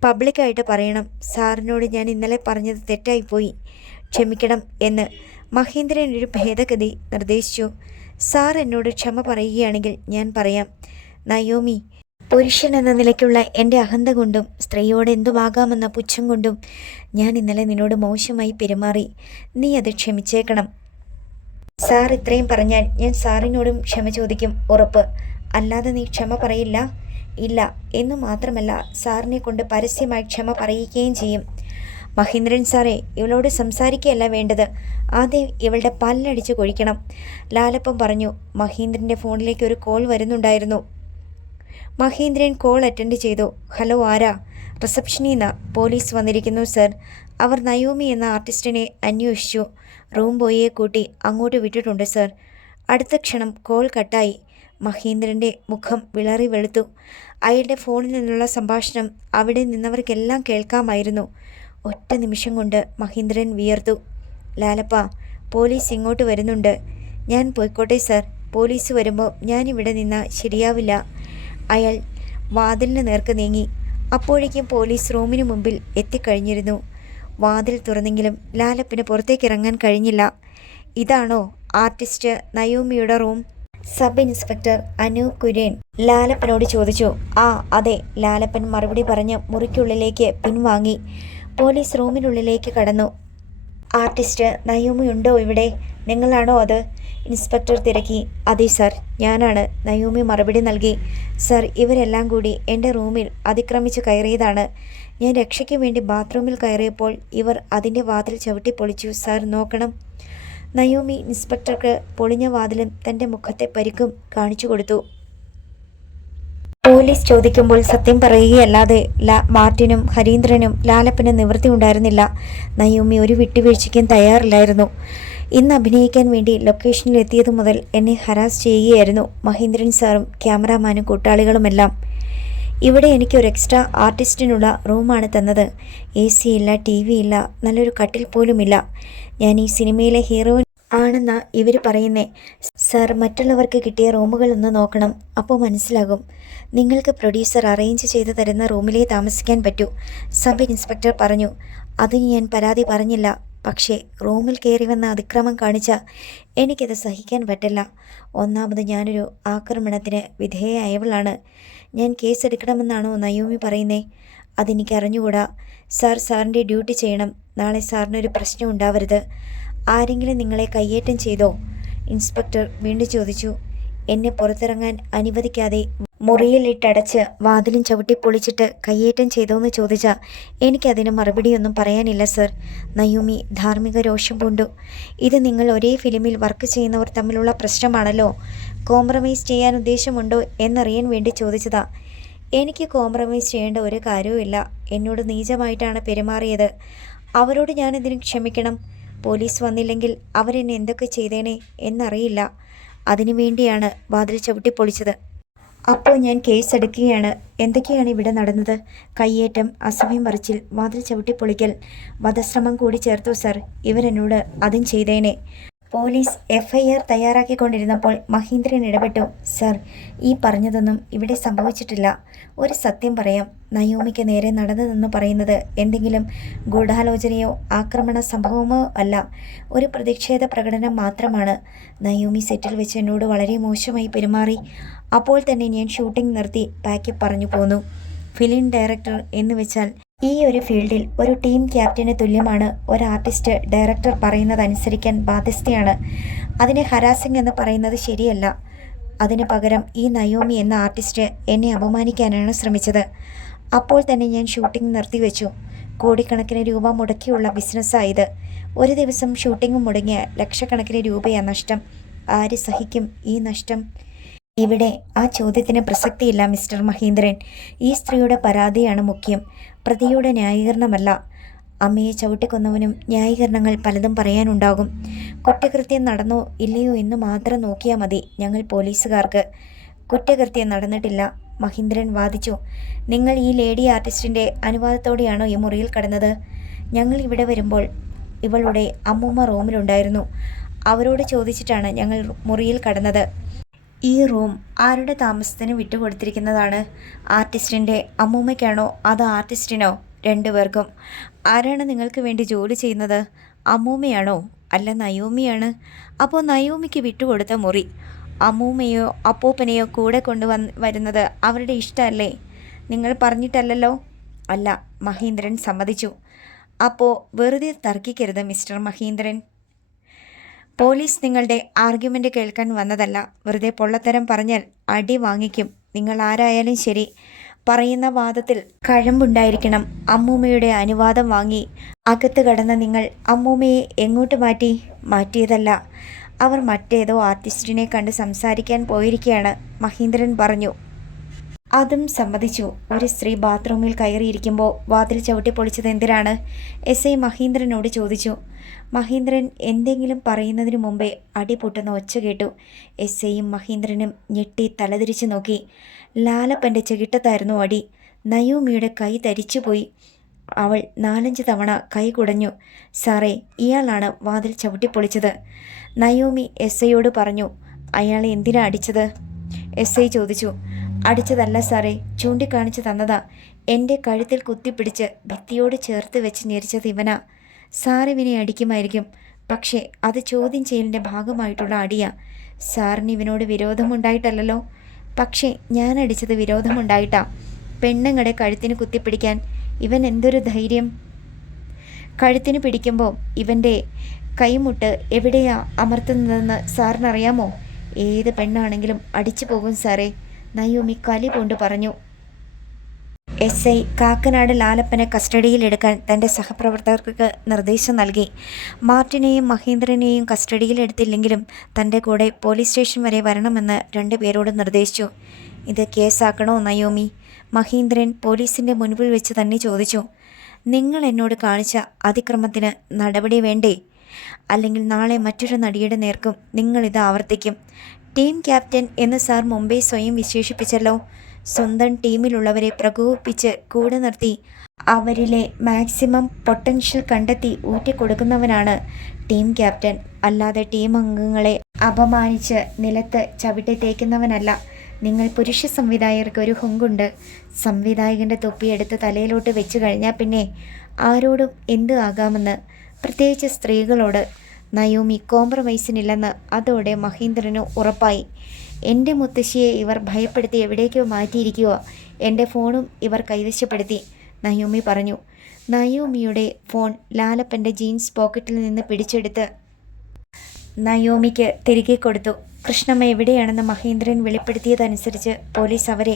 പബ്ലിക്കായിട്ട് പറയണം, സാറിനോട് ഞാൻ ഇന്നലെ പറഞ്ഞത് തെറ്റായിപ്പോയി, ക്ഷമിക്കണം എന്ന്. മഹേന്ദ്രൻ ഒരു ഭേദഗതി നിർദ്ദേശിച്ചു. സാർ എന്നോട് ക്ഷമ പറയുകയാണെങ്കിൽ ഞാൻ പറയാം. നയോമി, പുരുഷൻ എന്ന നിലയ്ക്കുള്ള എൻ്റെ അഹന്ത കൊണ്ടും സ്ത്രീയോട് എന്തുമാകാമെന്ന പുച്ഛം കൊണ്ടും ഞാൻ ഇന്നലെ നിന്നോട് മോശമായി പെരുമാറി. നീ അത് ക്ഷമിച്ചേക്കണം. സാർ ഇത്രയും പറഞ്ഞാൽ ഞാൻ സാറിനോടും ക്ഷമ ചോദിക്കും, ഉറപ്പ്. അല്ലാതെ നീ ക്ഷമ പറയില്ല? ഇല്ല. എന്നു മാത്രമല്ല, സാറിനെ കൊണ്ട് പരസ്യമായി ക്ഷമ പറയിക്കുകയും ചെയ്യും. മഹേന്ദ്രൻ സാറേ, ഇവളോട് സംസാരിക്കുകയല്ല വേണ്ടത്. ആദ്യം ഇവളുടെ പല്ലടിച്ച് കൊഴിക്കണം. ലാലപ്പൻ പറഞ്ഞു. മഹേന്ദ്രൻ്റെ ഫോണിലേക്ക് ഒരു കോൾ വരുന്നുണ്ടായിരുന്നു. മഹേന്ദ്രൻ കോൾ അറ്റൻഡ് ചെയ്തു. ഹലോ, ആരാ? റിസപ്ഷനിൽ നിന്ന് പോലീസ് വന്നിരിക്കുന്നു സർ. അവർ നയോമി എന്ന ആർട്ടിസ്റ്റിനെ അന്വേഷിച്ചു. റൂം ബോയിയെ കൂട്ടി അങ്ങോട്ട് വിട്ടിട്ടുണ്ട് സർ. അടുത്ത ക്ഷണം കോൾ കട്ടായി. മഹേന്ദ്രൻ്റെ മുഖം വിളറി വെളുത്തു. അയാളുടെ ഫോണിൽ നിന്നുള്ള സംഭാഷണം അവിടെ നിന്നവർക്കെല്ലാം കേൾക്കാമായിരുന്നു. ഒറ്റ നിമിഷം കൊണ്ട് മഹേന്ദ്രൻ വിയർത്തു. ലാലപ്പ, പോലീസ് ഇങ്ങോട്ട് വരുന്നുണ്ട്. ഞാൻ പോയിക്കോട്ടെ സർ. പോലീസ് വരുമ്പോൾ ഞാനിവിടെ നിന്നാൽ ശരിയാവില്ല. അയാൾ വാതിലിന് നേർക്ക് നീങ്ങി. അപ്പോഴേക്കും പോലീസ് റൂമിന് മുമ്പിൽ എത്തിക്കഴിഞ്ഞിരുന്നു. വാതിൽ തുറന്നെങ്കിലും ലാലപ്പിന് പുറത്തേക്കിറങ്ങാൻ കഴിഞ്ഞില്ല. ഇതാണോ ആർട്ടിസ്റ്റ് നയോമിയുടെ room? Sub inspector Anoop Kurian ലാലപ്പനോട് ചോദിച്ചു. ആ അതെ, ലാലപ്പൻ മറുപടി പറഞ്ഞ് മുറിക്കുള്ളിലേക്ക് പിൻവാങ്ങി. പോലീസ് റൂമിനുള്ളിലേക്ക് കടന്നു. ആർട്ടിസ്റ്റ് നയോമി ഉണ്ടോ ഇവിടെ? നിങ്ങളാണോ അത്? ഇൻസ്പെക്ടർ തിരക്കി. അതെ സർ, ഞാനാണ്. നയോമി മറുപടി നൽകി. സർ, ഇവരെല്ലാം കൂടി എൻ്റെ റൂമിൽ അതിക്രമിച്ച് കയറിയതാണ്. ഞാൻ രക്ഷയ്ക്ക് വേണ്ടി ബാത്റൂമിൽ കയറിയപ്പോൾ ഇവർ അതിൻ്റെ വാതിൽ ചവിട്ടിപ്പൊളിച്ചു. സർ, നോക്കണം. നയോമി ഇൻസ്പെക്ടർക്ക് പൊളിഞ്ഞ വാതിലും തൻ്റെ മുഖത്തെ പരിക്കും കാണിച്ചു കൊടുത്തു. പോലീസ് ചോദിക്കുമ്പോൾ സത്യം പറയുകയല്ലാതെ മാർട്ടിനും ഹരീന്ദ്രനും ലാലപ്പനും നിവൃത്തി ഉണ്ടായിരുന്നില്ല. നയോമി ഒരു വിട്ടുവീഴ്ചയ്ക്കും തയ്യാറില്ലായിരുന്നു. ഇന്ന് അഭിനയിക്കാൻ വേണ്ടി ലൊക്കേഷനിൽ എത്തിയതു മുതൽ എന്നെ ഹരാസ് ചെയ്യുകയായിരുന്നു മഹേന്ദ്രൻ സാറും ക്യാമറാമാനും കൂട്ടാളികളുമെല്ലാം. ഇവിടെ എനിക്കൊരു എക്സ്ട്രാ ആർട്ടിസ്റ്റിനുള്ള റൂമാണ് തന്നത്. AC ഇല്ല, TV ഇല്ല, നല്ലൊരു കട്ടിൽ പോലുമില്ല. ഞാൻ ഈ സിനിമയിലെ ഹീറോയിൻ ആണെന്നാ ഇവർ പറയുന്നേ. സാർ, മറ്റുള്ളവർക്ക് കിട്ടിയ റൂമുകളൊന്ന് നോക്കണം, അപ്പോൾ മനസ്സിലാകും. നിങ്ങൾക്ക് പ്രൊഡ്യൂസർ അറേഞ്ച് ചെയ്ത് തരുന്ന റൂമിലേ താമസിക്കാൻ പറ്റൂ, സബ് ഇൻസ്പെക്ടർ പറഞ്ഞു. അതിന് ഞാൻ പരാതി പറഞ്ഞില്ല. പക്ഷേ റൂമിൽ കയറി വന്ന അതിക്രമം കാണിച്ചാൽ എനിക്കത് സഹിക്കാൻ പറ്റില്ല. ഒന്നാമത് ഞാനൊരു ആക്രമണത്തിന് വിധേയയായവളാണ്. ഞാൻ കേസെടുക്കണമെന്നാണോ നയോമി പറയുന്നേ? അതെനിക്കറിഞ്ഞുകൂടാ. സാറിൻ്റെ ഡ്യൂട്ടി ചെയ്യണം. നാളെ സാറിനൊരു പ്രശ്നം ഉണ്ടാവരുത്. ആരെങ്കിലും നിങ്ങളെ കയ്യേറ്റം ചെയ്തോ? ഇൻസ്പെക്ടർ വീണ്ടും ചോദിച്ചു. എന്നെ പുറത്തിറങ്ങാൻ അനുവദിക്കാതെ മുറിയിലിട്ടടച്ച് വാതിലും ചവിട്ടി പൊളിച്ചിട്ട് കയ്യേറ്റം ചെയ്തോന്ന് ചോദിച്ചാൽ എനിക്കതിന് മറുപടിയൊന്നും പറയാനില്ല സർ. നയോമി ധാർമ്മിക രോഷം പൂണ്ടു. ഇത് നിങ്ങൾ ഒരേ ഫിലിമിൽ വർക്ക് ചെയ്യുന്നവർ തമ്മിലുള്ള പ്രശ്നമാണല്ലോ. കോംപ്രമൈസ് ചെയ്യാൻ ഉദ്ദേശമുണ്ടോ എന്നറിയാൻ വേണ്ടി ചോദിച്ചതാ. എനിക്ക് കോംപ്രമൈസ് ചെയ്യേണ്ട ഒരു കാര്യവുമില്ല. എന്നോട് നീചമായിട്ടാണ് പെരുമാറിയത്. അവരോട് ഞാനെന്തിനും ക്ഷമിക്കണം? പോലീസ് വന്നില്ലെങ്കിൽ അവരെന്നെ എന്തൊക്കെ ചെയ്തേനെ എന്നറിയില്ല. അതിനു വേണ്ടിയാണ് വാതിൽ ചവിട്ടി പൊളിച്ചത്. അപ്പോൾ ഞാൻ കേസെടുക്കുകയാണ്. എന്തൊക്കെയാണ് ഇവിടെ നടന്നത്? കയ്യേറ്റം, അസഭ്യം പറിച്ചിൽ, വാതിൽ ചവിട്ടി പൊളിക്കൽ, വധശ്രമം കൂടി ചേർത്തു സർ. ഇവരെന്നോട് അതും ചെയ്തേനെ. പോലീസ് FIR തയ്യാറാക്കിക്കൊണ്ടിരുന്നപ്പോൾ മഹീന്ദ്രൻ ഇടപെട്ടു. സർ, ഈ പറഞ്ഞതൊന്നും ഇവിടെ സംഭവിച്ചിട്ടില്ല. ഒരു സത്യം പറയാം. നയോമിക്ക് നേരെ നടന്നതെന്ന് പറയുന്നത് എന്തെങ്കിലും ഗൂഢാലോചനയോ ആക്രമണ സംഭവമോ അല്ല. ഒരു പ്രതിഷേധ പ്രകടനം മാത്രമാണ്. നയോമി സെറ്റിൽ വെച്ച് എന്നോട് വളരെ മോശമായി പെരുമാറി. അപ്പോൾ തന്നെ ഞാൻ ഷൂട്ടിംഗ് നിർത്തി പാക്കപ്പ് പറഞ്ഞു പോന്നു. ഫിലിം ഡയറക്ടർ എന്ന് വെച്ചാൽ ഈ ഒരു ഫീൽഡിൽ ഒരു ടീം ക്യാപ്റ്റന് തുല്യമാണ്. ഒരു ആർട്ടിസ്റ്റ് ഡയറക്ടർ പറയുന്നതനുസരിക്കാൻ ബാധ്യസ്ഥയാണ്. അതിനെ ഹരാസിംഗ് എന്ന് പറയുന്നത് ശരിയല്ല. അതിന് പകരം ഈ നയോമി എന്ന ആർട്ടിസ്റ്റ് എന്നെ അപമാനിക്കാനാണ് ശ്രമിച്ചത്. അപ്പോൾ തന്നെ ഞാൻ ഷൂട്ടിംഗ് നിർത്തിവെച്ചു. കോടിക്കണക്കിന് രൂപ മുടക്കിയുള്ള ബിസിനസ്സായത്. ഒരു ദിവസം ഷൂട്ടിംഗ് മുടങ്ങിയ ലക്ഷക്കണക്കിന് രൂപയാണ് നഷ്ടം. ആര് സഹിക്കും ഈ നഷ്ടം? ഇവിടെ ആ ചോദ്യത്തിന് പ്രസക്തിയില്ല മിസ്റ്റർ മഹീന്ദ്രൻ. ഈ സ്ത്രീയുടെ പരാതിയാണ് മുഖ്യം, പ്രതിയുടെ ന്യായീകരണമല്ല. അമ്മയെ ചവിട്ടിക്കൊന്നവനും ന്യായീകരണങ്ങൾ പലതും പറയാനുണ്ടാകും. കുറ്റകൃത്യം നടന്നോ ഇല്ലയോ എന്ന് മാത്രം നോക്കിയാൽ മതി ഞങ്ങൾ പോലീസുകാർക്ക്. കുറ്റകൃത്യം നടന്നിട്ടില്ല, മഹീന്ദ്രൻ വാദിച്ചു. നിങ്ങൾ ഈ ലേഡി ആർട്ടിസ്റ്റിൻ്റെ അനുവാദത്തോടെയാണോ ഈ മുറിയിൽ കടന്നത്? ഞങ്ങൾ ഇവിടെ വരുമ്പോൾ ഇവളുടെ അമ്മൂമ്മ റൂമിലുണ്ടായിരുന്നു. അവരോട് ചോദിച്ചിട്ടാണ് ഞങ്ങൾ മുറിയിൽ കടന്നത്. ഈ റൂം ആരുടെ താമസത്തിന് വിട്ടുകൊടുത്തിരിക്കുന്നതാണ്? ആർട്ടിസ്റ്റിൻ്റെ അമ്മൂമ്മയ്ക്കാണോ അതോ ആർട്ടിസ്റ്റിനോ? രണ്ടുപേർക്കും. ആരാണ് നിങ്ങൾക്ക് വേണ്ടി ജോലി ചെയ്യുന്നത്? അമ്മൂമ്മയാണോ അല്ല നയോമിയാണ്? അപ്പോൾ നയോമിക്ക് വിട്ടുകൊടുത്ത മുറി അമ്മൂമ്മയോ അപ്പൂപ്പനെയോ കൂടെ വരുന്നത് അവരുടെ ഇഷ്ടമല്ലേ? നിങ്ങൾ പറഞ്ഞിട്ടല്ലല്ലോ. അല്ല, മഹീന്ദ്രൻ സമ്മതിച്ചു. അപ്പോൾ വെറുതെ തർക്കിക്കരുത് മിസ്റ്റർ മഹീന്ദ്രൻ. പോലീസ് നിങ്ങളുടെ ആർഗ്യുമെൻ്റ് കേൾക്കാൻ വന്നതല്ല. വെറുതെ പൊള്ളത്തരം പറഞ്ഞാൽ അടി വാങ്ങിക്കും. നിങ്ങൾ ആരായാലും ശരി, പറയുന്ന വാദത്തിൽ കഴമ്പുണ്ടായിരിക്കണം. അമ്മൂമ്മയുടെ അനുവാദം വാങ്ങി അകത്ത് കടന്ന നിങ്ങൾ അമ്മൂമ്മയെ എങ്ങോട്ട് മാറ്റിയതല്ല. അവർ മറ്റേതോ ആർട്ടിസ്റ്റിനെ കണ്ട് സംസാരിക്കാൻ പോയിരിക്കുകയാണ്, മഹീന്ദ്രൻ പറഞ്ഞു. അതും സമ്മതിച്ചു. ഒരു സ്ത്രീ ബാത്റൂമിൽ കയറിയിരിക്കുമ്പോൾ വാതിൽ ചവിട്ടി പൊളിച്ചത് എന്തിനാണ്? SI മഹീന്ദ്രനോട് ചോദിച്ചു. മഹീന്ദ്രൻ എന്തെങ്കിലും പറയുന്നതിനു മുമ്പേ അടി പൊട്ടുന്ന ഒച്ച കേട്ടു. SIയും മഹീന്ദ്രനും ഞെട്ടി തലതിരിച്ചു നോക്കി. ലാലപ്പൻ്റെ ചെകിട്ടത്തായിരുന്നു അടി. നയോമിയുടെ കൈ തരിച്ചുപോയി. അവൾ 4-5 തവണ കൈ കുടഞ്ഞു. സാറേ, ഇയാളാണ് വാതിൽ ചവിട്ടി പൊളിച്ചത്. നയോമി SIയോട് പറഞ്ഞു. അയാളെ എന്തിനാ അടിച്ചത്? SI ചോദിച്ചു. അടിച്ചതല്ല സാറേ, ചൂണ്ടിക്കാണിച്ച് തന്നതാ. എൻ്റെ കഴുത്തിൽ കുത്തിപ്പിടിച്ച് ഭിത്തിയോട് ചേർത്ത് വെച്ച് ഞെരിച്ചത് ഇവനാ. സാറിവനെ അടിക്കുമായിരിക്കും, പക്ഷേ അത് ചോദ്യം ചെയ്യലിൻ്റെ ഭാഗമായിട്ടുള്ള അടിയാ. സാറിന് ഇവനോട് വിരോധമുണ്ടായിട്ടല്ലല്ലോ. പക്ഷേ ഞാൻ അടിച്ചത് വിരോധമുണ്ടായിട്ടാ. പെണ്ണുങ്ങളുടെ കഴുത്തിന് കുത്തിപ്പിടിക്കാൻ ഇവൻ എന്തൊരു ധൈര്യം! കഴുത്തിന് പിടിക്കുമ്പോൾ ഇവൻ്റെ കൈമുട്ട് എവിടെയാ അമർത്തുന്നതെന്ന് സാറിനറിയാമോ? ഏത് പെണ്ണാണെങ്കിലും അടിച്ചു പോകും സാറേ, നയോമി കലി കൊണ്ട് പറഞ്ഞു. SI കാക്കനാട് ലാലപ്പനെ കസ്റ്റഡിയിലെടുക്കാൻ തൻ്റെ സഹപ്രവർത്തകർക്ക് നിർദ്ദേശം നൽകി. മാർട്ടിനെയും മഹീന്ദ്രനെയും കസ്റ്റഡിയിലെടുത്തില്ലെങ്കിലും തൻ്റെ കൂടെ പോലീസ് സ്റ്റേഷൻ വരെ വരണമെന്ന് 2 പേരോട് നിർദ്ദേശിച്ചു. ഇത് കേസാക്കണോ നയോമി? മഹീന്ദ്രൻ പോലീസിൻ്റെ മുൻപിൽ വെച്ച് തന്നെ ചോദിച്ചു. നിങ്ങൾ എന്നോട് കാണിച്ച അതിക്രമത്തിന് നടപടി വേണ്ടേ? അല്ലെങ്കിൽ നാളെ മറ്റൊരു നടിയുടെ നേർക്കും നിങ്ങളിത് ആവർത്തിക്കും. ടീം ക്യാപ്റ്റൻ എന്ന് സാർ മുമ്പേ സ്വയം വിശേഷിപ്പിച്ചല്ലോ. സ്വന്തം ടീമിലുള്ളവരെ പ്രകോപിപ്പിച്ച് കൂടെ നിർത്തി അവരിലെ മാക്സിമം പൊട്ടൻഷ്യൽ കണ്ടെത്തി ഊറ്റിക്കൊടുക്കുന്നവനാണ് ടീം ക്യാപ്റ്റൻ. അല്ലാതെ ടീം അംഗങ്ങളെ അപമാനിച്ച് നിലത്ത് ചവിട്ടി തേക്കുന്നവനല്ല. നിങ്ങൾ പുരുഷ സംവിധായകർക്ക് ഒരു ഹുങ്കുണ്ട്. സംവിധായകൻ്റെ തൊപ്പിയെടുത്ത് തലയിലോട്ട് വെച്ച് കഴിഞ്ഞാൽ പിന്നെ ആരോടും എന്ത് ആകാമെന്ന്, പ്രത്യേകിച്ച് സ്ത്രീകളോട്. നയോമി കോംപ്രമൈസിനില്ലെന്ന് അതോടെ മഹീന്ദ്രനു ഉറപ്പായി. എൻ്റെ മുത്തശ്ശിയെ ഇവർ ഭയപ്പെടുത്തി എവിടേക്കോ മാറ്റിയിരിക്കുക. എൻ്റെ ഫോണും ഇവർ കൈവശപ്പെടുത്തി, നയോമി പറഞ്ഞു. നയോമിയുടെ ഫോൺ ലാലപ്പൻ്റെ ജീൻസ് പോക്കറ്റിൽ നിന്ന് പിടിച്ചെടുത്ത് നയോമിക്ക് തിരികെ കൊടുത്തു. കൃഷ്ണമ്മ എവിടെയാണെന്ന് മഹേന്ദ്രൻ വെളിപ്പെടുത്തിയതനുസരിച്ച് പോലീസ് അവരെ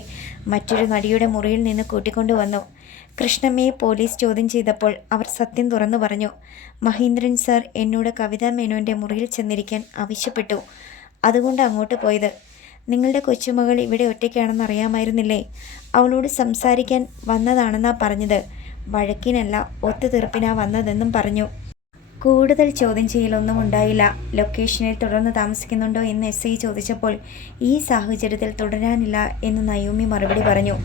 മറ്റൊരു നടിയുടെ മുറിയിൽ നിന്ന് കൂട്ടിക്കൊണ്ടുവന്നു. കൃഷ്ണമ്മയെ പോലീസ് ചോദ്യം ചെയ്തപ്പോൾ അവർ സത്യം തുറന്നു പറഞ്ഞു. മഹേന്ദ്രൻ സാർ എന്നോട് കവിതാ മേനോൻ്റെ മുറിയിൽ ചെന്നിരിക്കാൻ ആവശ്യപ്പെട്ടു. അതുകൊണ്ട് അങ്ങോട്ട് പോയത്. നിങ്ങളുടെ കൊച്ചുമകൾ ഇവിടെ ഒറ്റയ്ക്കാണെന്ന് അറിയാമായിരുന്നില്ലേ? അവളോട് സംസാരിക്കാൻ വന്നതാണെന്നാ പറഞ്ഞത്. വഴക്കിനല്ല, ഒത്തുതീർപ്പിനാ വന്നതെന്നും പറഞ്ഞു. കൂടുതൽ ചോദ്യം ചെയ്യലൊന്നും ഉണ്ടായില്ല. ലൊക്കേഷനിൽ തുടർന്ന് താമസിക്കുന്നുണ്ടോ എന്ന് SI ചോദിച്ചപ്പോൾ ഈ സാഹചര്യത്തിൽ തുടരാനില്ല എന്ന് നയോമി മറുപടി പറഞ്ഞു.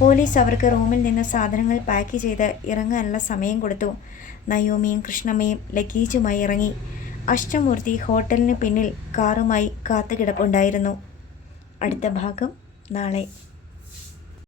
പോലീസ് അവർക്ക് റൂമിൽ നിന്ന് സാധനങ്ങൾ പാക്ക് ചെയ്ത് ഇറങ്ങാനുള്ള സമയം കൊടുത്തു. നയോമിയും കൃഷ്ണമ്മയും ലഗേജുമായി ഇറങ്ങി. അഷ്ടമൂർത്തി ഹോട്ടലിന് പിന്നിൽ കാറുമായി കാത്തുകിടപ്പുണ്ടായിരുന്നു. അടുത്ത ഭാഗം നാളെ.